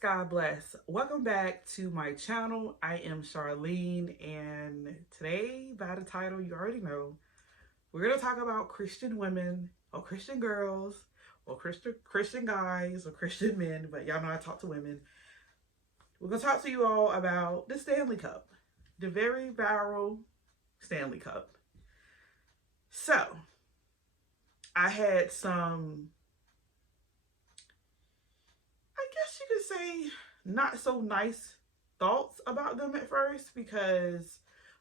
God bless. Welcome back to my channel. I am Charlene, and today, by the title, you already know, we're going to talk about Christian women, or Christian girls, or Christian guys, or Christian men, but y'all know I talk to women. We're going to talk to you all about the Stanley Cup, the very viral Stanley Cup. So, I had some, I guess you could say, not so nice thoughts about them at first because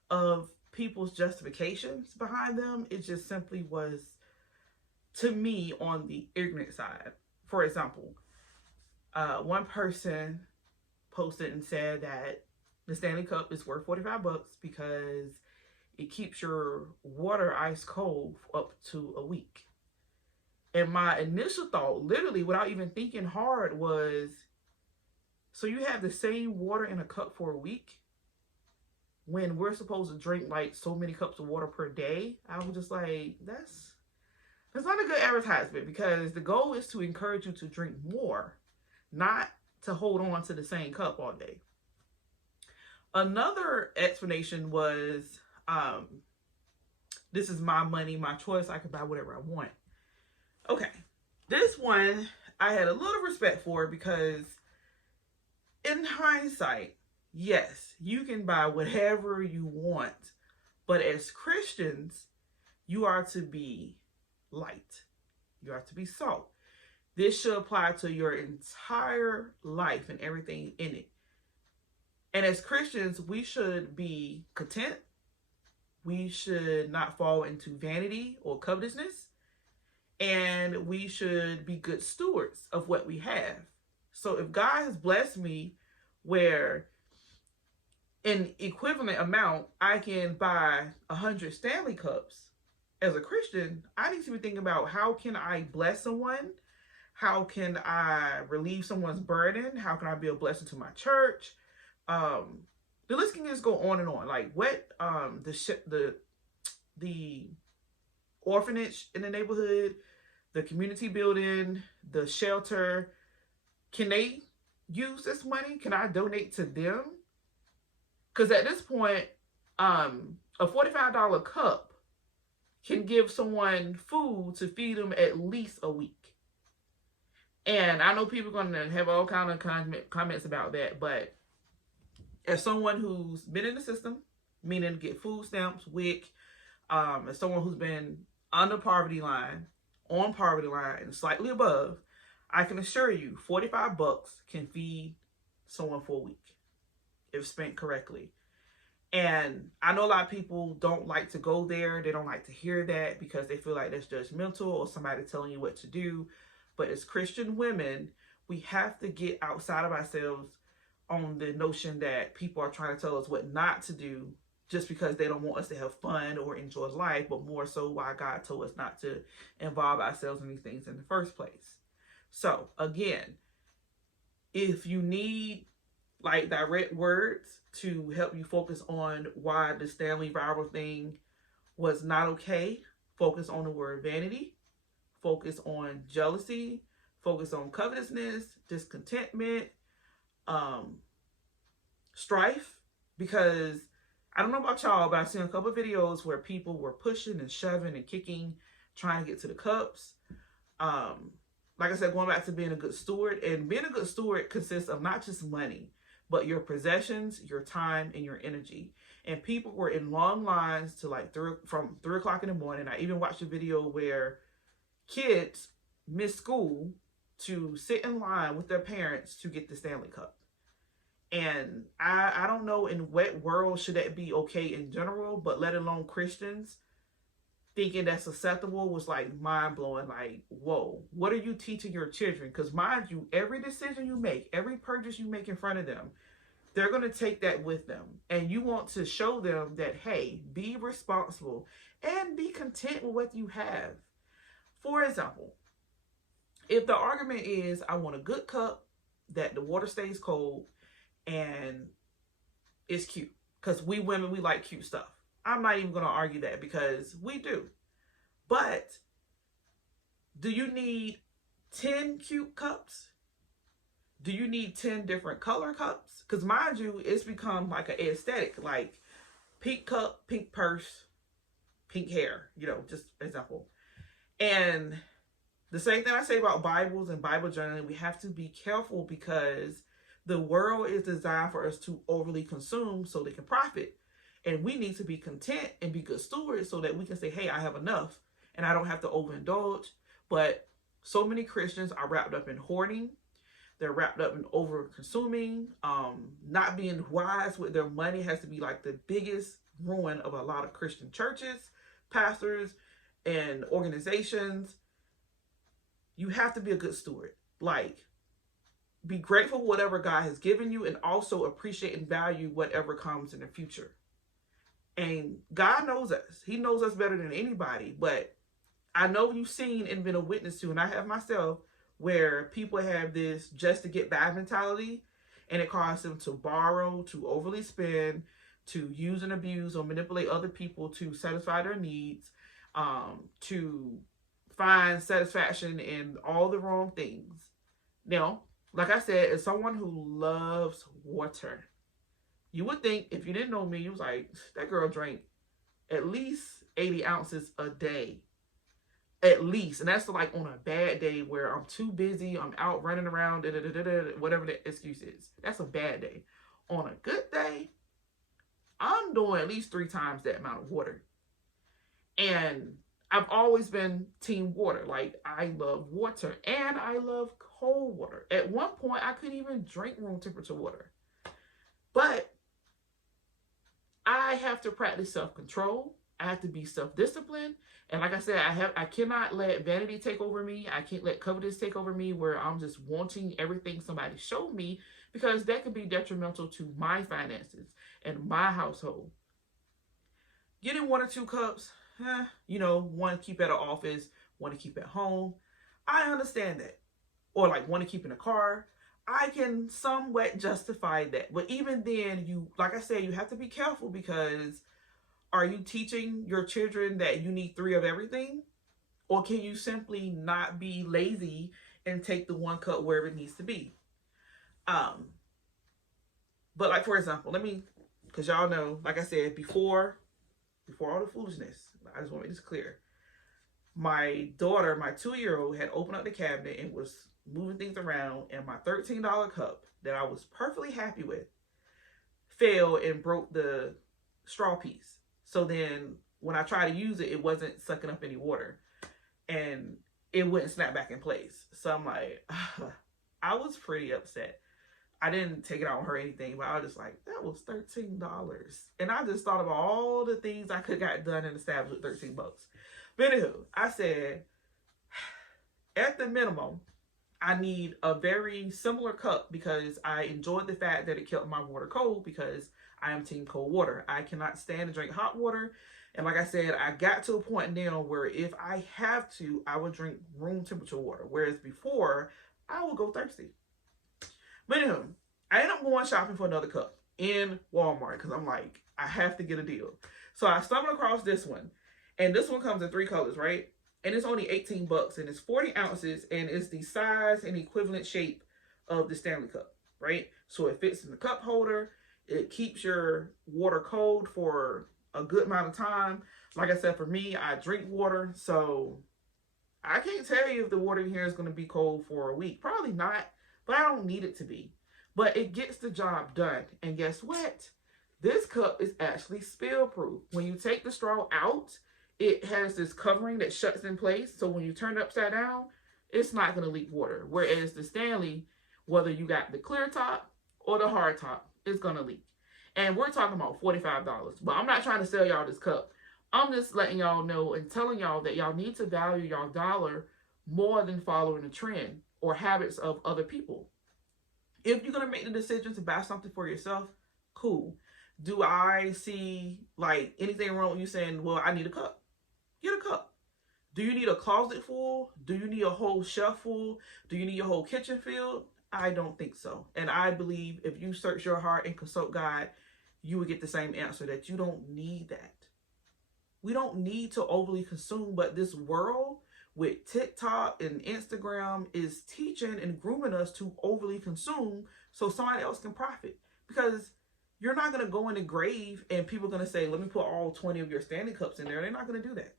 of people's justifications behind them. It just simply was, to me, on the ignorant side. For example, one person posted and said that the Stanley Cup is worth $45 because it keeps your water ice cold for up to a week. And my initial thought, literally without even thinking hard, was, so you have the same water in a cup for a week when we're supposed to drink like so many cups of water per day? I was just like, that's not a good advertisement, because the goal is to encourage you to drink more, not to hold on to the same cup all day. Another explanation was, this is my money, my choice. I can buy whatever I want. Okay, this one I had a little respect for because in hindsight, yes, you can buy whatever you want, but as Christians, you are to be light. You are to be salt. This should apply to your entire life and everything in it. And as Christians, we should be content. We should not fall into vanity or covetousness. And we should be good stewards of what we have. So if God has blessed me where in equivalent amount, I can buy 100 Stanley Cups, as a Christian, I need to be thinking about, how can I bless someone? How can I relieve someone's burden? How can I be a blessing to my church? The list can just go on and on. Like what the orphanage in the neighborhood, the community building, the shelter, can they use this money? Can I donate to them? Because at this point, a $45 cup can give someone food to feed them at least a week. And I know people are going to have all kind of comments about that, but as someone who's been in the system, meaning get food stamps, WIC, as someone who's been under poverty line, on poverty line, and slightly above, I can assure you $45 can feed someone for a week if spent correctly. And I know a lot of people don't like to go there. They don't like to hear that because they feel like that's judgmental or somebody telling you what to do. But as Christian women, we have to get outside of ourselves on the notion that people are trying to tell us what not to do just because they don't want us to have fun or enjoy life, but more so why God told us not to involve ourselves in these things in the first place. So again, if you need like direct words to help you focus on why the Stanley viral thing was not okay, focus on the word vanity, focus on jealousy, focus on covetousness, discontentment, strife, because I don't know about y'all, but I've seen a couple of videos where people were pushing and shoving and kicking, trying to get to the cups. Like I said, going back to being a good steward, and being a good steward consists of not just money, but your possessions, your time, and your energy. And people were in long lines to like from 3 o'clock in the morning. I even watched a video where kids miss school to sit in line with their parents to get the Stanley Cup. And I don't know in what world should that be okay in general, but let alone Christians thinking that's acceptable was like mind-blowing. Like, whoa, what are you teaching your children? Because mind you, every decision you make, every purchase you make in front of them, they're going to take that with them. And you want to show them that, hey, be responsible and be content with what you have. For example, if the argument is, I want a good cup that the water stays cold and it's cute, because we women, we like cute stuff. I'm not even going to argue that because we do. But do you need 10 cute cups? Do you need 10 different color cups? Because mind you, it's become like an aesthetic, like pink cup, pink purse, pink hair, just example. And the same thing I say about Bibles and Bible journaling, we have to be careful because the world is designed for us to overly consume so they can profit. And we need to be content and be good stewards so that we can say, hey, I have enough and I don't have to overindulge. But so many Christians are wrapped up in hoarding. They're wrapped up in over consuming. Not being wise with their money has to be like the biggest ruin of a lot of Christian churches, pastors, and organizations. You have to be a good steward. Like, be grateful for whatever God has given you and also appreciate and value whatever comes in the future. And God knows us. He knows us better than anybody. But I know you've seen and been a witness to, and I have myself, where people have this just to get by mentality, and it causes them to borrow, to overly spend, to use and abuse or manipulate other people to satisfy their needs, to find satisfaction in all the wrong things. Now, like I said, as someone who loves water, you would think, if you didn't know me, you was like, that girl drank at least 80 ounces a day. At least. And that's like on a bad day where I'm too busy, I'm out running around, whatever the excuse is. That's a bad day. On a good day, I'm doing at least 3 times that amount of water. And I've always been team water. Like, I love water and I love cold water. At one point, I couldn't even drink room temperature water. But I have to practice self-control. I have to be self-disciplined. And like I said, I cannot let vanity take over me. I can't let covetous take over me where I'm just wanting everything somebody showed me, because that could be detrimental to my finances and my household. Getting 1 or 2 cups, one to keep at an office, 1 to keep at home. I understand that. Or like 1 to keep in a car. I can somewhat justify that. But even then, like I said, you have to be careful, because are you teaching your children that you need 3 of everything? Or can you simply not be lazy and take the 1 cup wherever it needs to be? But like, for example, because y'all know, like I said, before all the foolishness, I just want to make this clear. My daughter, my 2-year-old, had opened up the cabinet and was moving things around, and my $13 cup that I was perfectly happy with fell and broke the straw piece. So then when I tried to use it, it wasn't sucking up any water and it wouldn't snap back in place. So I'm like, I was pretty upset. I didn't take it out on her or anything, but I was just like, that was $13. And I just thought about all the things I could have got done and established with $13. But anywho, I said, at the minimum, I need a very similar cup, because I enjoyed the fact that it kept my water cold, because I am team cold water. I cannot stand to drink hot water. And like I said, I got to a point now where if I have to, I would drink room temperature water. Whereas before, I would go thirsty. But anyway, I ended up going shopping for another cup in Walmart, because I'm like, I have to get a deal. So I stumbled across this one. And this one comes in 3 colors, right? And it's only $18, and it's 40 ounces, and it's the size and equivalent shape of the Stanley cup, right? So it fits in the cup holder. It keeps your water cold for a good amount of time. Like I said, for me, I drink water, so I can't tell you if the water in here is going to be cold for a week. Probably not, but I don't need it to be. But it gets the job done. And guess what? This cup is actually spill-proof. When you take the straw out, it has this covering that shuts in place. So when you turn it upside down, it's not going to leak water. Whereas the Stanley, whether you got the clear top or the hard top, it's going to leak. And we're talking about $45. But I'm not trying to sell y'all this cup. I'm just letting y'all know and telling y'all that y'all need to value y'all dollar more than following a trend or habits of other people. If you're going to make the decision to buy something for yourself, cool. Do I see like anything wrong with you saying, well, I need a cup? Get a cup. Do you need a closet full? Do you need a whole shelf full? Do you need your whole kitchen filled? I don't think so. And I believe if you search your heart and consult God, you would get the same answer, that you don't need that. We don't need to overly consume, but this world, with TikTok and Instagram is teaching and grooming us to overly consume so somebody else can profit. Because you're not going to go in the grave and people are going to say, let me put all 20 of your Stanley cups in there. They're not going to do that.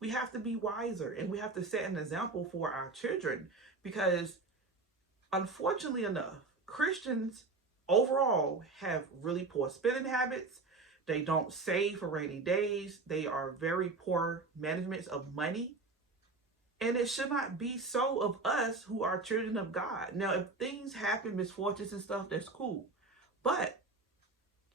We have to be wiser, and we have to set an example for our children, because unfortunately enough, Christians overall have really poor spending habits. They don't save for rainy days. They are very poor management of money. And it should not be so of us who are children of God. Now, if things happen, misfortunes and stuff, that's cool. But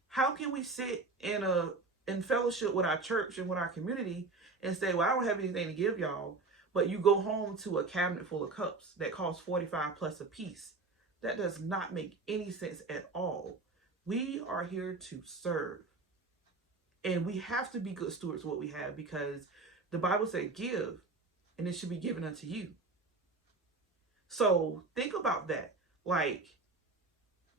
how can we sit in fellowship with our church and with our community and say, well, I don't have anything to give y'all, but you go home to a cabinet full of cups that cost $45 plus a piece? That does not make any sense at all. We are here to serve. And we have to be good stewards of what we have, because the Bible said give, and it should be given unto you. So think about that. Like,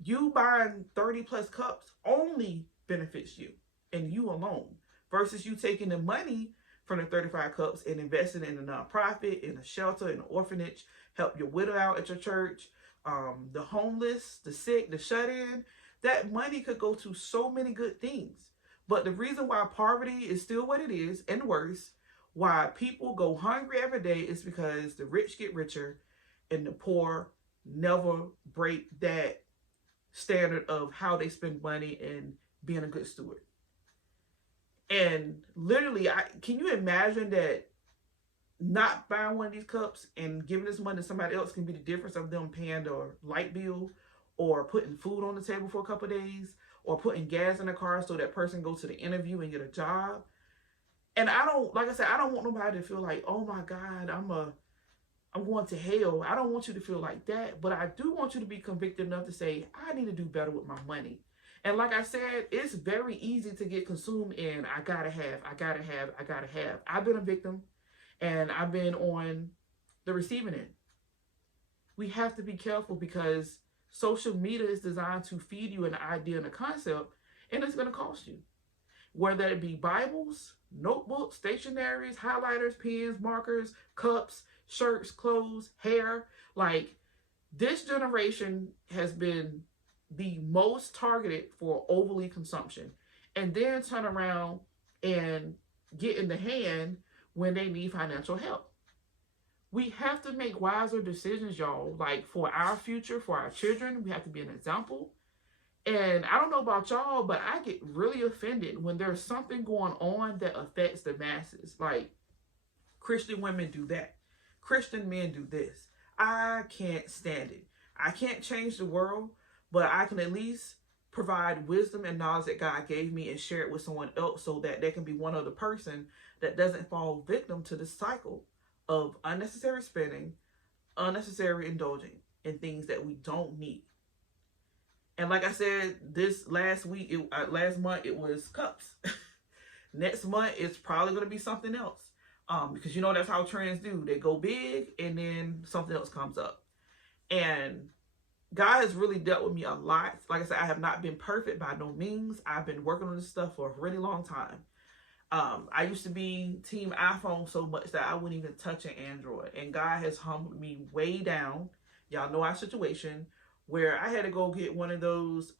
you buying 30 plus cups only benefits you and you alone, versus you taking the money from the 35 cups and investing in a nonprofit, in a shelter, in an orphanage, help your widow out at your church, the homeless, the sick, the shut-in. That money could go to so many good things. But the reason why poverty is still what it is, and worse, why people go hungry every day, is because the rich get richer and the poor never break that standard of how they spend money and being a good steward. And literally, can you imagine that not buying one of these cups and giving this money to somebody else can be the difference of them paying their light bill, or putting food on the table for a couple of days, or putting gas in the car so that person goes to the interview and get a job? And I don't want nobody to feel like, oh my God, I'm going to hell. I don't want you to feel like that, but I do want you to be convicted enough to say, I need to do better with my money. And like I said, it's very easy to get consumed in, I gotta have. I've been a victim, and I've been on the receiving end. We have to be careful, because social media is designed to feed you an idea and a concept, and it's going to cost you. Whether it be Bibles, notebooks, stationaries, highlighters, pens, markers, cups, shirts, clothes, hair. Like, this generation has been the most targeted for overly consumption, and then turn around and get in the hand when they need financial help. We have to make wiser decisions, y'all. Like, for our future, for our children, we have to be an example. And I don't know about y'all, but I get really offended when there's something going on that affects the masses. Like, Christian women do that. Christian men do this. I can't stand it. I can't change the world, but I can at least provide wisdom and knowledge that God gave me and share it with someone else, so that there can be one other person that doesn't fall victim to this cycle of unnecessary spending, unnecessary indulging in things that we don't need. And like I said, this last month it was cups. Next month it's probably going to be something else, because that's how trends do. They go big and then something else comes up. And God has really dealt with me a lot. Like I said, I have not been perfect by no means. I've been working on this stuff for a really long time. I used to be team iPhone so much that I wouldn't even touch an Android. And God has humbled me way down. Y'all know our situation where I had to go get one of those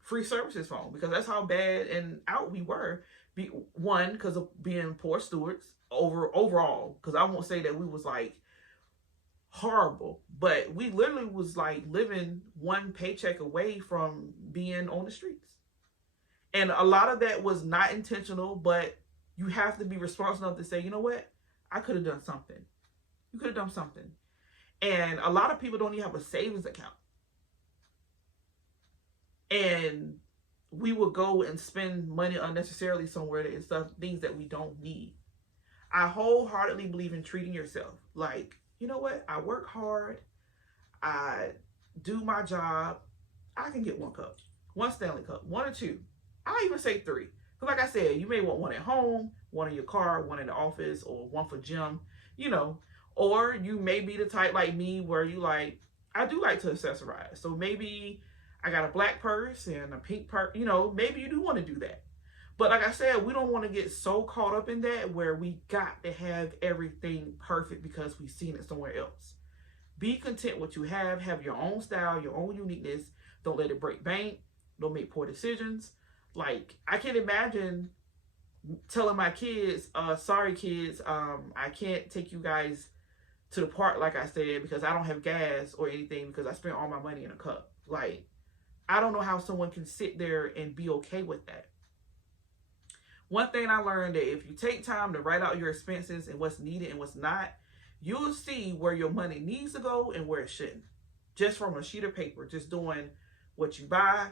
free services phone, because that's how bad and out we were. One, because of being poor stewards overall, because I won't say that we was like horrible, but we literally was like living one paycheck away from being on the streets. And a lot of that was not intentional, but you have to be responsible enough to say, you know what? I could have done something. You could have done something. And a lot of people don't even have a savings account. And we will go and spend money unnecessarily somewhere and stuff, things that we don't need. I wholeheartedly believe in treating yourself. Like, you know what? I work hard. I do my job. I can get one cup, one Stanley cup, one or two. I'll even say 3. Because like I said, you may want one at home, one in your car, one in the office, or one for gym, Or you may be the type like me where you like, I do like to accessorize. So maybe I got a black purse and a pink purse, maybe you do want to do that. But like I said, we don't want to get so caught up in that where we got to have everything perfect because we've seen it somewhere else. Be content with what you have your own style, your own uniqueness. Don't let it break bank. Don't make poor decisions. Like, I can't imagine telling my kids, sorry kids, I can't take you guys to the park like I said because I don't have gas or anything because I spent all my money in a cup. Like, I don't know how someone can sit there and be okay with that. One thing I learned, that if you take time to write out your expenses and what's needed and what's not, you'll see where your money needs to go and where it shouldn't. Just from a sheet of paper, just doing what you buy,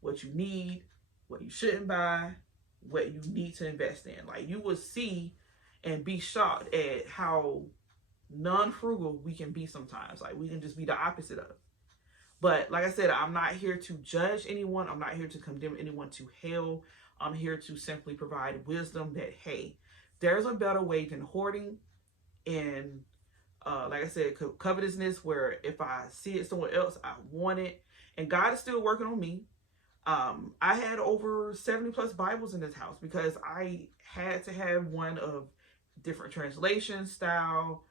what you need, what you shouldn't buy, what you need to invest in. Like, you will see and be shocked at how non-frugal we can be sometimes. Like, we can just be the opposite of. But like I said, I'm not here to judge anyone. I'm not here to condemn anyone to hell. I'm here to simply provide wisdom that, hey, there's a better way than hoarding and like I said, covetousness, where if I see it somewhere else, I want it. And God is still working on me. I had over 70 plus Bibles in this house because I had to have one of different translation, style,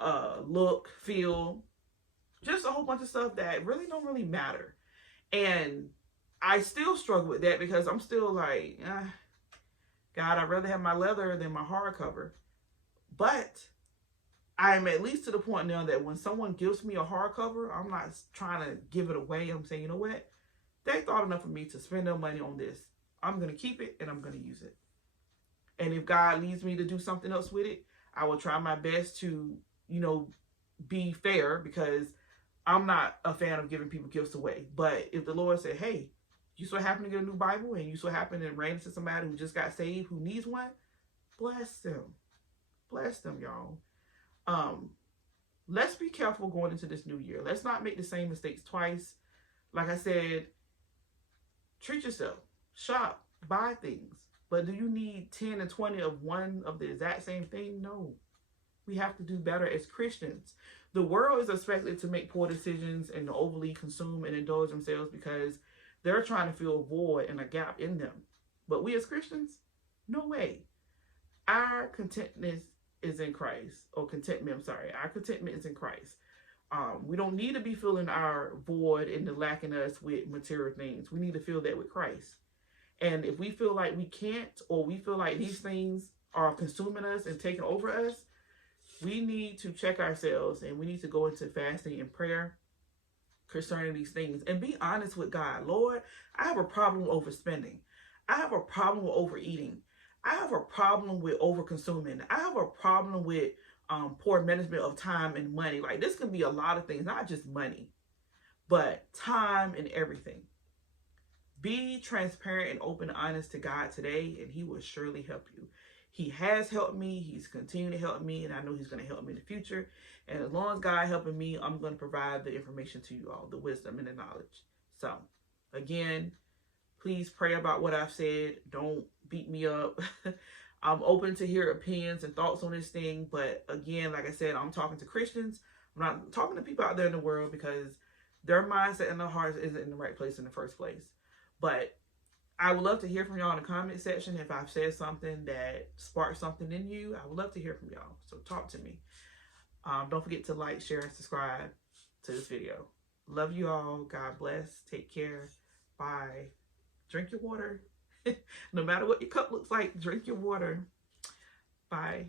look, feel, just a whole bunch of stuff that really don't really matter. And I still struggle with that because I'm still like, God, I'd rather have my leather than my hardcover. But I'm at least to the point now that when someone gives me a hardcover, I'm not trying to give it away. I'm saying, you know what? They thought enough of me to spend their money on this. I'm going to keep it and I'm going to use it. And if God leads me to do something else with it, I will try my best to, be fair, because I'm not a fan of giving people gifts away. But if the Lord said, hey, you so happen to get a new Bible and you so happen to ran into somebody who just got saved who needs one, bless them. Bless them, y'all. Let's be careful going into this new year. Let's not make the same mistakes twice. Like I said, treat yourself, shop, buy things. But do you need 10 and 20 of one of the exact same thing? No. We have to do better as Christians. The world is expected to make poor decisions and to overly consume and indulge themselves because they're trying to fill a void and a gap in them. But we as Christians, no way. Our contentment is in Christ. Our contentment is in Christ. We don't need to be filling our void and the lacking us with material things. We need to fill that with Christ. And if we feel like we can't, or we feel like these things are consuming us and taking over us, we need to check ourselves and we need to go into fasting and prayer concerning these things and be honest with God. Lord, I have a problem with overspending. I have a problem with overeating. I have a problem with overconsuming. I have a problem with poor management of time and money. Like, this can be a lot of things, not just money, but time and everything. Be transparent and open and honest to God today, and he will surely help you. He has helped me. He's continuing to help me, and I know he's going to help me in the future. And as long as God helping me, I'm going to provide the information to you all, the wisdom and the knowledge. So, again, please pray about what I've said. Don't beat me up. I'm open to hear opinions and thoughts on this thing. But again, like I said, I'm talking to Christians. I'm not talking to people out there in the world because their mindset and their hearts isn't in the right place in the first place. But I would love to hear from y'all in the comment section. If I've said something that sparked something in you, I would love to hear from y'all. So talk to me. Don't forget to like, share, and subscribe to this video. Love you all. God bless. Take care. Bye. Drink your water. No matter what your cup looks like, drink your water. Bye.